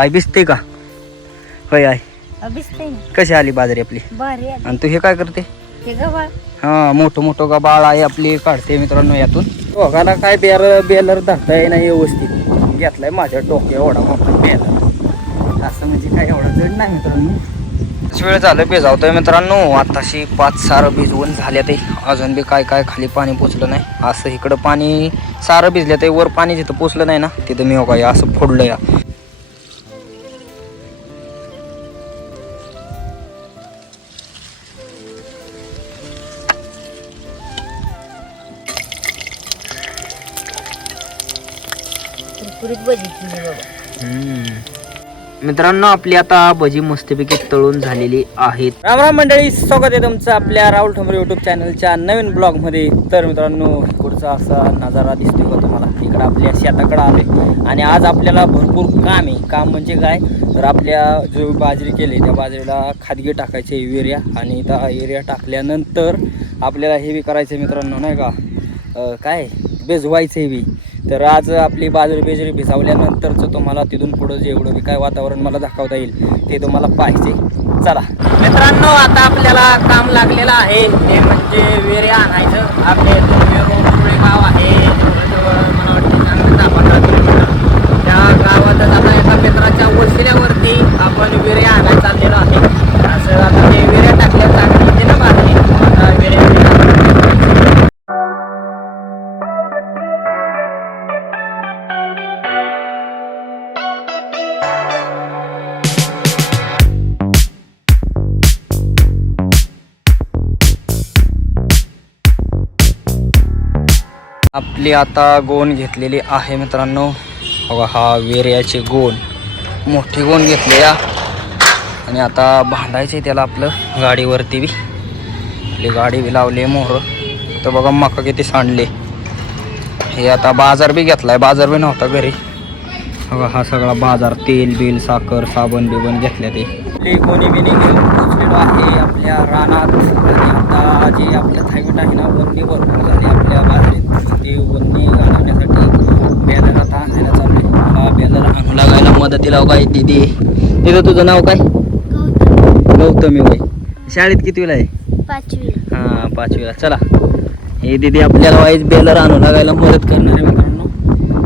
आई भिजते का? होय आई. भिजते कशी आली बाजरी आपली? भारी आहे आणि तू हे काय करते? ते गव्हाळ. हा, मोठं गबाळ आहे आपली काढते मित्रांनो यातून. दोघाला काय बेलर धरताय नाही व्यवस्थित. घेतलाय माझ्या डोक्या एवढा मोठा बेलर. असं म्हणजे काय एवढं जड नाही मित्रांनो. वेळ झालं भिजावतोय मित्रांनो. आताशी 5 सारं भिजवून झाल्या ते. अजून बी काय खाली पाणी पोचलं नाही. असं इकडं पाणी सारं भिजलं ते. वर पाणी जिथं पोचलं नाही ना तिथं मी बघा असं फोडलं या. कुरकुरीत भजी केली बाबा. मित्रांनो आपली आता भजी मस्तपैकी तळून झालेली आहेत. राम राम मंडळी, स्वागत आहे तुमचं आपल्या राहुल ठोंबरे युट्यूब चॅनलच्या नवीन ब्लॉग मध्ये. तर मित्रांनो पुढचा असा नजारा दिसतोय का तुम्हाला? इकडं आपल्या शेताकडे आलोय आणि आज आपल्याला भरपूर काम आहे. काम म्हणजे काय तर आपल्या जो बाजरी केली त्या बाजरीला खादगी टाकायचे युरिया, आणि त्या युरिया टाकल्यानंतर आपल्याला हे बी करायचं मित्रांनो, नाही का काय भिजवायचं बी. तर आज आपली बाजरी भिजवल्यानंतरचं तुम्हाला तिथून पुढं जेवढं बी काय वातावरण मला दाखवता येईल ते तुम्हाला पाहिजे. चला मित्रांनो, आता आपल्याला काम लागलेलं आहे ते म्हणजे युरिया आणायचं. आपले वेरुळे गाव आहे मला वाटतं 15 किलोमीटर. त्या गावातच आता एका मित्राच्या वशिल्यावरती आपण युरिया आणायला चाललेलो आहे. असं आता ते युरिया टाकल्या चांगली होते ना बाजरी. आता युरिया आपली आता गोण घेतलेली आहे मित्रांनो. बघा हा वेऱ्याची गोण, मोठी गोण घेतली या. आणि आता बांधायचे त्याला आपलं गाडीवरती बी. आपली गाडी बी लावली मोहर. तर बघा मका किती सांडले. हे आता बाजार बी घेतलाय, बाजार बी नव्हता घरी. बघा हा सगळा बाजार, तेल बिल साखर साबण बिबण घेतल्या ते. आपली गोणी बिणी घेऊन पोचलेलो आहे आपल्या रानात. आणि आता जे आपलं थायमेट आहे ना, वन्नी भरपूर झाली आपल्या बाजरीत. ते वन्नी घालवण्यासाठी बॅलर आता आणायला चालू आहे. हा बॅलर आणू लागायला मदतीला काय दिदी. तिथं तुझं नाव काय? गौतमी वय. शाळेत कितवीला आहे? 5वी. हां 5वीला. चला हे दिदी आपल्याला वाईज बेलर आणू लागायला मदत करणार आहे मित्रांनो.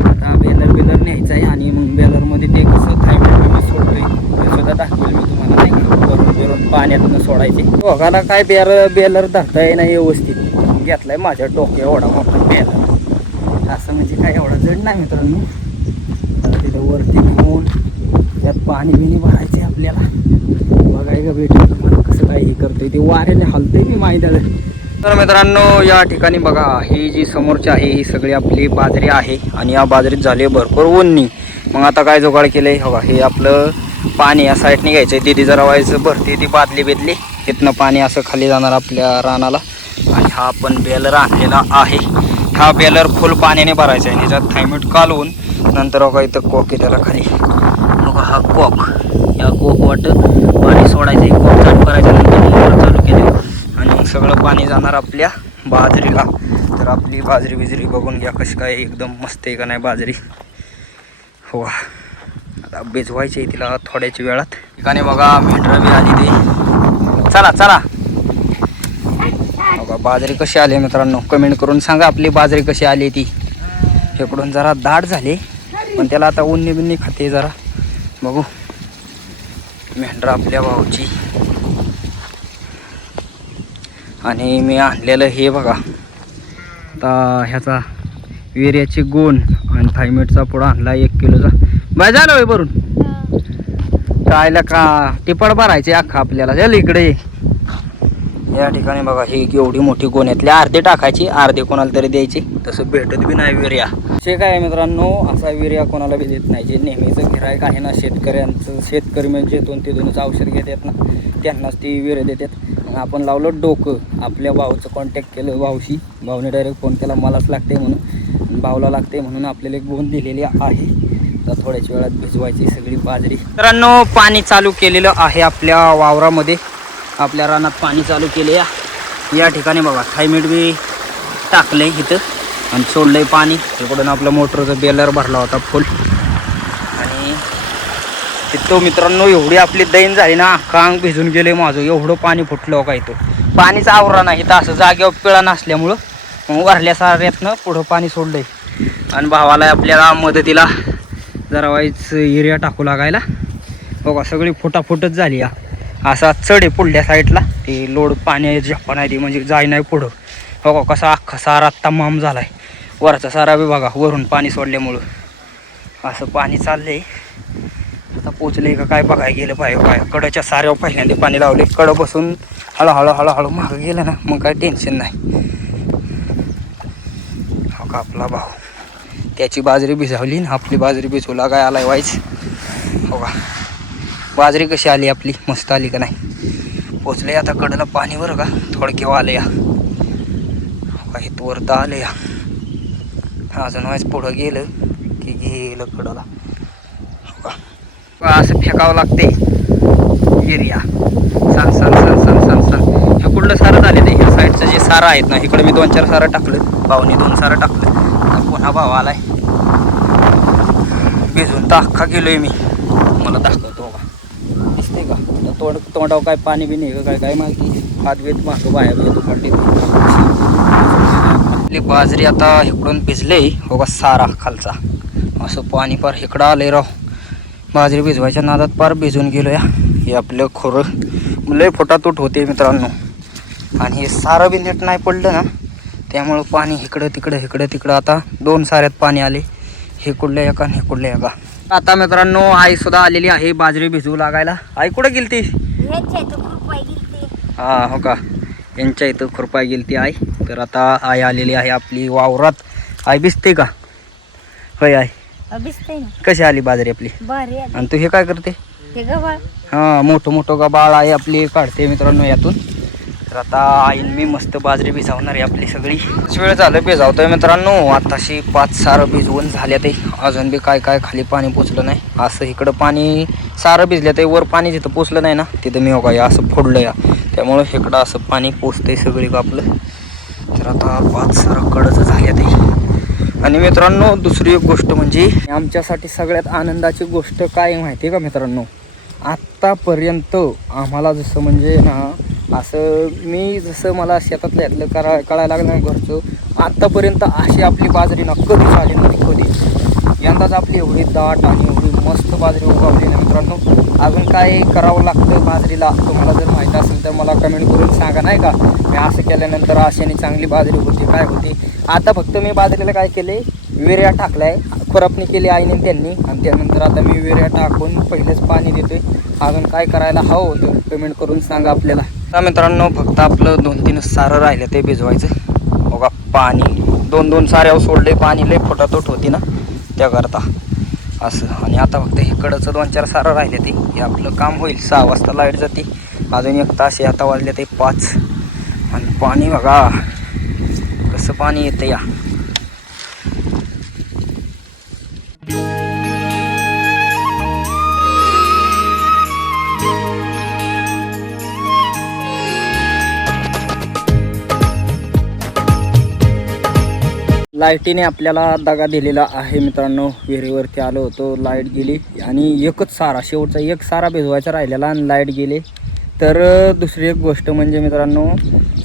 आता बेलर न्यायचं आहे आणि मग बेलरमध्ये ते कसं थायमेट मी सोडतोय ते सुद्धा दाखवेल मी तुम्हाला, नाही का. वरून पाण्यातून सोडायचे. दोघाला काय बेलर धरताय नाही व्यवस्थित. घेतलाय माझ्या डोक्या एवढा मोठा बेलर. असं म्हणजे काय एवढं जड नाही मित्रांनो. तिथं वरती घेऊन त्यात पाणी बिणी भरायचे आपल्याला. बघायला भेटेल तुम्हाला कसं काय हे करतोय ते. वाऱ्याने हलतंय मी माहीत आहे. तर मित्रांनो या ठिकाणी बघा ही जी समोरची आहे ही सगळी आपली बाजरी आहे. आणि या बाजरीत झाली भरपूर वन्नी. मग आता काय जुगाड केलंय बघा, हे आपलं पाणी या साईडने घ्यायचं. दिदी जरा व्हायचं भरती ती बादली बेदली. इथनं पाणी असं खाली जाणार आपल्या रानाला. आणि हा आपण बेलर आणलेला आहे. हा बेलर फुल पाण्याने भरायचा आहे. ह्याच्यात थायमेट कालवून नंतर बघा इथं कोक आहे त्याला खाली. बघा हा कोक, या कोक वाटत पाणी सोडायचं. कोक चालू करायचं, नंतर मोटर चालू केलं आणि मग सगळं पाणी जाणार आपल्या बाजरीला. तर आपली बाजरी बिजरी बघून घ्या कशी काय एकदम मस्त आहे का नाही बाजरी. हो आता भिजवायची आहे तिला थोड्याच वेळात. ठिकाणी बघा मेंढरं बी आली ते. चला चला बघा बाजरी कशी आली मित्रांनो, कमेंट करून सांगा आपली बाजरी कशी आली ती. इकडून जरा दाट झाली पण त्याला आता उन्नी बिन्नी खाते जरा. बघू मेंढरं आपल्या भाऊची. आणि मी आणलेलं हे बघा आता ह्याचा युरियाची गोण आणि थायमेटचा पुढं आणला 1 किलोचा. बाय झालं होय भरून कायला का टिपड भरायचे अख्खा आपल्याला. चल इकडे या ठिकाणी बघा ही एवढी मोठी गोण्यातली अर्धे टाकायची, अर्धे कोणाला तरी द्यायची. तसं भेटत बी नाही विर्या. हे काय मित्रांनो, असा विर्या कोणाला बी देत नाही. जे नेहमीचं गिऱ्हाईक आहे ना शेतकऱ्यांचं, शेतकरी म्हणजे 2-3 औषध घेतात ना त्यांनाच ती विर्या देतात. मग आपण लावलं डोकं, आपल्या भाऊचं कॉन्टॅक्ट केलं भाऊशी. भाऊने डायरेक्ट फोन केला मलाच लागते म्हणून, भाऊला लागते म्हणून आपल्याला एक गोण दिलेली आहे. तर थोड्याच वेळात भिजवायची सगळी बाजरी. मित्रांनो पाणी चालू केलेलं आहे आपल्या वावरामध्ये. आपल्या रानात पाणी चालू केले. या ठिकाणी बघा थायमेट बी टाकलंय इथं आणि सोडलंय पाणी. तिकडून आपलं मोटरचं बेलर भरला होता फुल. आणि तो मित्रांनो एवढी आपली दैन झाली ना, अख्खा अंग भिजून गेले माझं, एवढं पाणी फुटलं काय तो. पाणीच आवरा नाही तर असं जागेवर पिळा नसल्यामुळं मग वरल्या साऱ्यातनं पुढं पाणी सोडलंय. आणि भावाला आपल्याला मदतीला जरा वाईच एरिया टाकू लागायला. बघा सगळी फुटाफुटच झाली या. असा चढ आहे पुढल्या साईडला, ते लोड पाणी झप्पा नाही ती म्हणजे जाय नाही पुढं. बघा कसा अख्खा सारा तमाम झालाय. वरचा सारा बी बघा वरून पाणी सोडल्यामुळं असं पाणी चाललंय. आता पोचले का काय बघायला गेलं पाहिजे. काय कडच्या साऱ्यावर पहिल्यांदा पाणी लावले, कडं बसून हळूहळू हळूहळू मागं गेलं ना मग काय टेन्शन नाही. हो का आपला भाऊ त्याची बाजरी भिजवली ना, आपली बाजरी भिजवला काय आलाय वाईच. हो का बाजरी कशी आली आपली, मस्त आली का नाही. पोचले आता कडला पाणी बरं का, थोडक्याव आलं या. हो का इथं वरतं आलं या. अजून वाईच पुढं गेलं की गेलं कडला. हो का असं फेकावं लागते एरिया. सन सन सन सन सन सन हे कुठलं सारं झाले नाही. ह्या साईडचं जे सारं आहेत ना, इकडे मी 2-4 सारं टाकलं, भाऊनी 2 सारं टाकलं. पुन्हा भाव आलाय भिजून तर अख्खा गेलोय मी. मला दाखवतो का दिसते का तोंडावर काय पाणी बी नाही काय काय माहिती. हात बीत मागं बाया येतो पडले. आपली बाजरी आता इकडून भिजले. हो का सारा खालचा असं पाणी पार इकडं आलंय राव. बाजरी भिजवायच्या नादात पार भिजून गेलो या. हे आपलं खोरं लय फुटातूट होते मित्रांनो. आणि हे सारं बी नीट नाही पडलं ना, त्यामुळं पाणी इकडं तिकडं आता 2 साऱ्यात पाणी आले. हे कुठल्या एका हे कुठल्या एका. आता मित्रांनो आई सुद्धा आलेली आहे बाजरी भिजवू लागायला. आई कुठं गेलती? हा हो का यांच्या इथं खुरपाय गेलती आई. तर आता आई आलेली आहे आपली वावरात. आई भिजते का? होय आई कशी आली बाजरी आपली? आणि तू हे काय करते? हा मोठं गबाळ आहे आपली काढते मित्रांनो यातून. तर आता आईन मी मस्त बाजरी भिजवणार आहे आपली सगळी. वेळ झालं भिजवतोय मित्रांनो. आताशी 5 सारं भिजवून झाल्या ते. अजून बी काय खाली पाणी पोचलं नाही. असं इकडं पाणी सारं भिजलं ते, वर पाणी जिथं पोचलं नाही ना तिथं मी हो काय असं फोडलं या. त्यामुळं इकडं असं पाणी पोचतंय सगळी आपलं. तर आता 5 सारं कडचं झाल्या ते. आणि मित्रांनो दुसरी एक गोष्ट म्हणजे आमच्यासाठी सगळ्यात आनंदाची गोष्ट काय माहिती आहे का मित्रांनो, आत्तापर्यंत आम्हाला जसं म्हणजे ना असं मी जसं मला शेतातलं यातलं कळायला लागलं ना घरचं, आत्तापर्यंत अशी आपली बाजरी ना कधीच आली नव्हती कधी. यंदाच आपली एवढी दाट आणि एवढी मस्त बाजरी उगवली ना मित्रांनो. अजून काय करावं लागतं बाजरीला तुम्हाला जर माहीत असेल तर मला कमेंट करून सांगा नाही का. मी असं केल्यानंतर अशाने चांगली बाजरी होती काय होती. आता फक्त मी बाजरीला काय केले, विर्या टाकलाय, खुरपणी केली आईने त्यांनी. आणि त्यानंतर आता मी विर्या टाकून पहिलेच पाणी देतोय. अजून काय करायला हवं होतं कमेंट करून सांगा आपल्याला. आता मित्रांनो फक्त आपलं 2-3 सारं राहिलं ते भिजवायचं. बघा पाणी 2-2 साऱ्यावर सोडले, पाणी लय फुटातूट होती ना त्याकरता असं. आणि आता फक्त इकडचं 2-4 सारं राहिले ते, हे आपलं काम होईल. 6 वाजता लाईट जाते, अजून 1 तास आहे. आता वाजले ते 5. आणि पाणी बघा कसं पाणी येतं या. लाईटीने आपल्याला दगा दिलेला आहे मित्रांनो. विहिरीवरती आलो होतो, लाईट गेली आणि एकच सारा शेवटचा 1 सारा भिजवायचा राहिलेला आणि लाईट गेली. तर दुसरी एक गोष्ट म्हणजे मित्रांनो,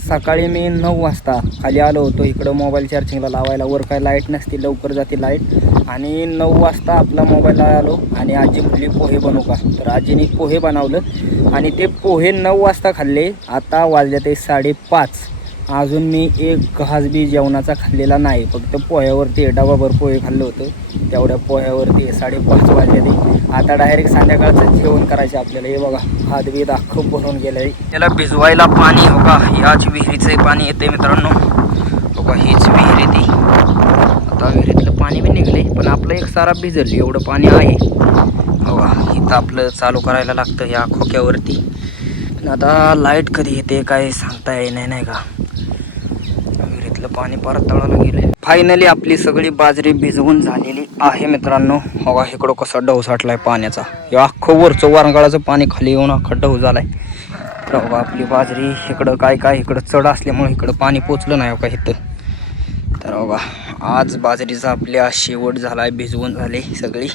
सकाळी मी 9 वाजता खाली आलो होतो इकडं मोबाईल चार्जिंगला लावायला. वर काय लाईट नसते, लवकर जाते लाईट. आणि 9 वाजता आपला मोबाईलला आलो आणि आजी म्हटली पोहे बनवू का. तर आजीने पोहे बनवलं आणि ते पोहे 9 वाजता खाल्ले. आता वाजले ते 5:30. अजून मी एक घास बी जेवणाचा खाल्लेला नाही. फक्त पोह्यावरती डबाभर पोहे खाल्लं होतं. तेवढ्या पोह्यावरती 5:30 वाजले ते. आता डायरेक्ट संध्याकाळचं जेवण करायचं आपल्याला. हे बघा हात बीत अख्खं भरून गेलं आहे. त्याला भिजवायला पाणी हो का याच विहिरीचं पाणी येते मित्रांनो. हो का हीच विहीर येते. आता विहिरीतलं पाणी बी निघले पण आपलं 1 सारा भिजल एवढं पाणी आहे. हो का इथं आपलं चालू करायला लागतं या खोक्यावरती. आता लाईट कधी येते काय सांगता येणार नाही का. विहिरीतलं पाणी परत तळाला गेलं. फायनली आपली सगळी बाजरी भिजवून झालेली आहे मित्रांनो. बघा इकडं कसा डव साठलाय पाण्याचा. हे अख्खं वरचं वारंगाळाचं पाणी खाली येऊन अख्खा डव झालाय. तर बघा आपली बाजरी इकडं काय इकडं चढ असल्यामुळे इकडं पाणी पोचलं नाही का इथं. तर बघा आज बाजरीचा आपल्या शेवट झालाय, भिजवून झाले सगळी.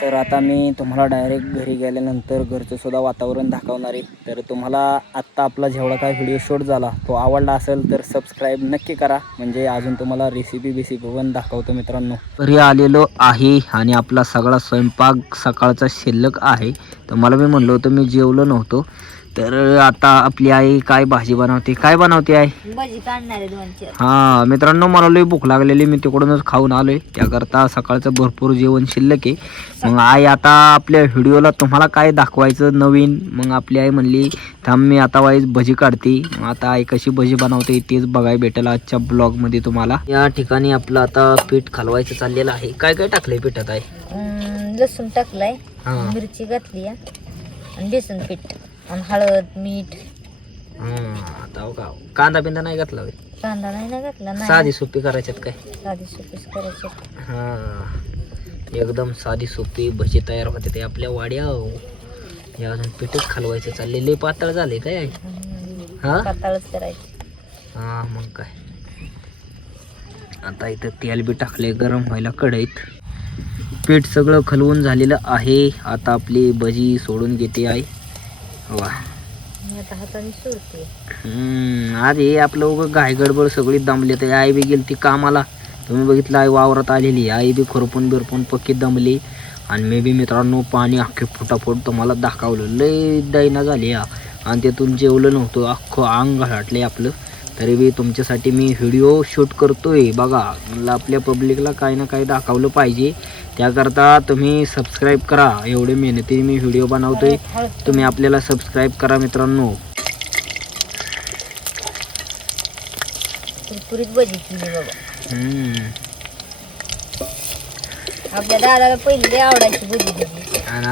तर आता मी तुम्हाला डायरेक्ट घरी गेल्यानंतर घरचं सुद्धा वातावरण दाखवणार आहे. तर तुम्हाला आत्ता आपला जेवढा काय व्हिडिओ शूट झाला तो आवडला असेल तर सबस्क्राईब नक्की करा, म्हणजे अजून तुम्हाला रेसिपी पण दाखवतो मित्रांनो. घरी आलेलो आहे आणि आपला सगळा स्वयंपाक सकाळचा शिल्लक आहे. तर मला मी म्हणलो होतं मी जेवलो नव्हतो. तर आता आपली आई काय भाजी बनवते, काय बनवते आहे? भजी काढणार आहे 2-4. हां मित्रांनो, मला लई भूक लागलेली, मी तिकडूनच खाऊन आलोय. त्याकरता सकाळचं भरपूर जेवण शिल्लक आहे. मग आई आता आपल्या व्हिडिओला तुम्हाला काय दाखवायचं नवीन, मग आपली आई म्हणली थांब मी आता वाईज भजी काढते. मग आता आई कशी भजी बनवते तेच बघायला भेटेल आजच्या ब्लॉगमध्ये तुम्हाला. या ठिकाणी आपलं आता पीठ खालवायचं चाललेलं आहे. काय काय टाकलंय पिठात आहे? लसूण टाकलाय, हां. मिरची घातली आणि बेसन पीठ आणि हळद मीठ. आता हो का कांदा बिंदा नाही घातला होय? कांदा नाही ना घातला. नाही साधी सोपी करायच्यात काय? साधी सोपीच करायची. हां, एकदम साधी सोपी भजी तयार होते ते आपल्या वाड्या. हे अजून पीठच खालवायचं चालले, लय पातळ झाले काय आहे? हां पातळच करायची. हां मग काय. आता इथं तेल बी टाकले गरम व्हायला कढईत. पीठ सगळं खलवून झालेलं आहे. आता आपली भजी सोडून घेते आहे. वा, मी आता हाताने सोडते. आज हे आपलं उगं घाई गडबड सगळी दमली. तर आई बी गेली ती कामाला, तुम्ही बघितलं आई वावरात आलेली. आई बी खुरपून बिरपून पक्की दमली आणि मी बी मित्रांनो पाणी अख्खे फुटाफुट तुम्हाला दाखवलं. लय दैना झाली हा, आणि त्यातून जेवलं नव्हतं, अख्खं अंग घाटले आपलं. तरी बी तुमच्यासाठी मी व्हिडिओ शूट करतोय बघा. मला आपल्या पब्लिकला काही ना काही दाखवलं पाहिजे, त्याकरता तुम्ही सबस्क्राईब करा. एवढे मेहनतीने मी व्हिडिओ बनवतोय, तुम्ही आपल्याला सबस्क्राईब करा मित्रांनो. कुरकुरीत भजी केली बाबा. आपल्या दादाला पहिली आवडायची भजी. आणि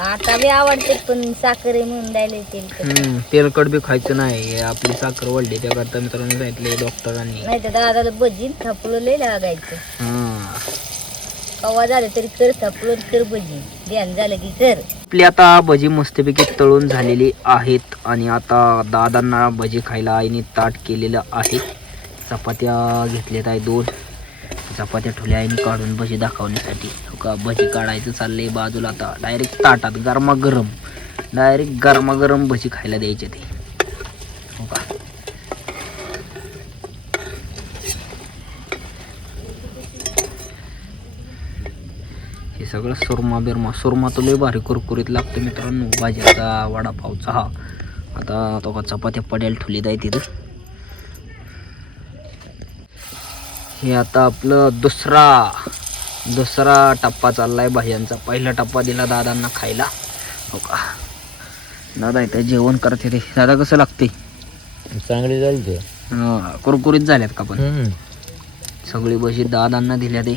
आता बी आवडते, पण साखर आहे म्हणून द्यायला तेल. तेलकट बी खायचं नाही, आपली साखर वाढली. त्याकरता मित्रांनो सांगितले डॉक्टरांनी. नाही तर दादाला भजी थापलं लय लागायचं. कवा झालं तरी कर थापलं कर भजी, ध्यान झालं की कर. आपली आता भजी मस्तपैकी तळून झालेली आहेत आणि आता दादांना भजी खायला आईने ताट केलेलं आहे. चपात्या घेतल्यात आहे 2 चपात्या ठेवल्या आईने काढून भजी दाखवण्यासाठी. का भजी काढायचं चाललंय बाजूला. आता डायरेक्ट ताटात गरमागरम भजी खायला द्यायचे ते. हो का, हे सगळं सुरमा तर लय भारी कुरकुरीत लागतं मित्रांनो. भाज्याचा वडापावचा हा. आता तो का चपात्या पड्याला ठेवली जाय तिथं. हे आता आपलं दुसरा टप्पा चाललाय भाज्यांचा. पहिला टप्पा दिला दादांना खायला. हो का, दादा इथं जेवण करते ते. दादा कसं लागते? चांगली झाली ते. कुरकुरीत झाल्यात का? पण सगळी भजी दादांना दिल्या ते.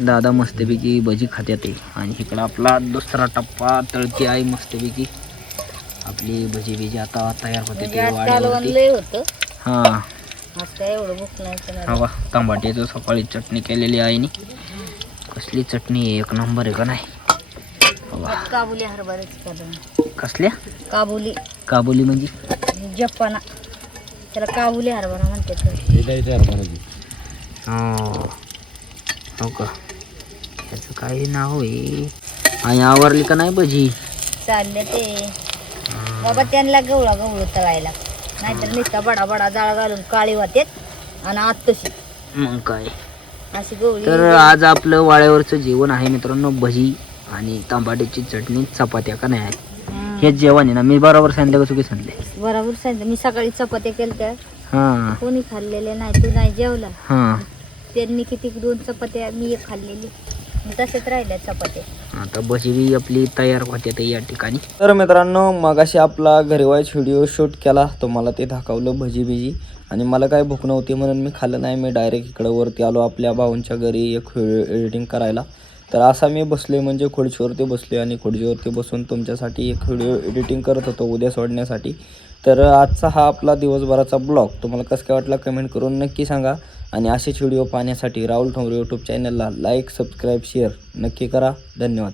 दादा मस्तपैकी भजी खात्यात ते. आणि इकडं आपला दुसरा टप्पा तळती आहे मस्तपैकी. आपली भजी बिजी आता तयार होते ते वाढीवरती. हां हवा टमाट्याचं सकाळी चटणी केलेली आहे. कसली चटणी, एक नंबर आहे का नाही? काबुली हरभऱ्याची. कसल्या? काबुली म्हणजे जपाना, त्याला काबुली हरभरा म्हणतात. हो का, त्याचं काही नाव आहे. आणि आवरली का नाही भजी? चालले ते बाबा, त्यांना गवळू तळायला, नाहीतर नुसता बडा जाळ घालून काळी होतात आणि आत तशी. मग काय अशी गवळी. तर आज आपलं वाड्यावरचं जेवण आहे मित्रांनो, भजी आणि टमाट्याची चटणी, चपात्या का नाही आहे. हेच जेवण आहे ना? मी बरोबर सांगितलं का चुकी सांगितले? बरोबर सांगितलं. मी सकाळी चपात्या केल्या. हां, कोणी खाल्लेले नाही, तू नाही जेवला. हां, त्यांनी किती 2 चपात्या, मी 1 खाल्लेली, तसेच राहिल्या चपात्या. आता भजी बी आपली तयार होते ते या ठिकाणी. तर मित्रांनो, मगाशी आपला घरीवाईच व्हिडिओ शूट केला, तुम्हाला ते दाखवलं भजी बिजी. आणि मला काय भूक नव्हती म्हणून मी खाल्लं नाही. मी डायरेक्ट इकडं वरती आलो आपल्या भाऊंच्या घरी एक व्हिडिओ एडिटिंग करायला. तर असा मी बसले, म्हणजे खुर्चीवरती बसले आणि खुर्चीवरती बसून तुमच्यासाठी एक व्हिडिओ एडिटिंग करत होतो उद्या सोडण्यासाठी. तर आजचा हा आपला दिवसभराचा ब्लॉग तुम्हाला कसं काय वाटला कमेंट करून नक्की सांगा. आणि असेच व्हिडिओ पाहण्यासाठी राहुल ठोंबरे यूट्यूब चॅनलला लाईक, सबस्क्राईब, शेअर नक्की करा. धन्यवाद.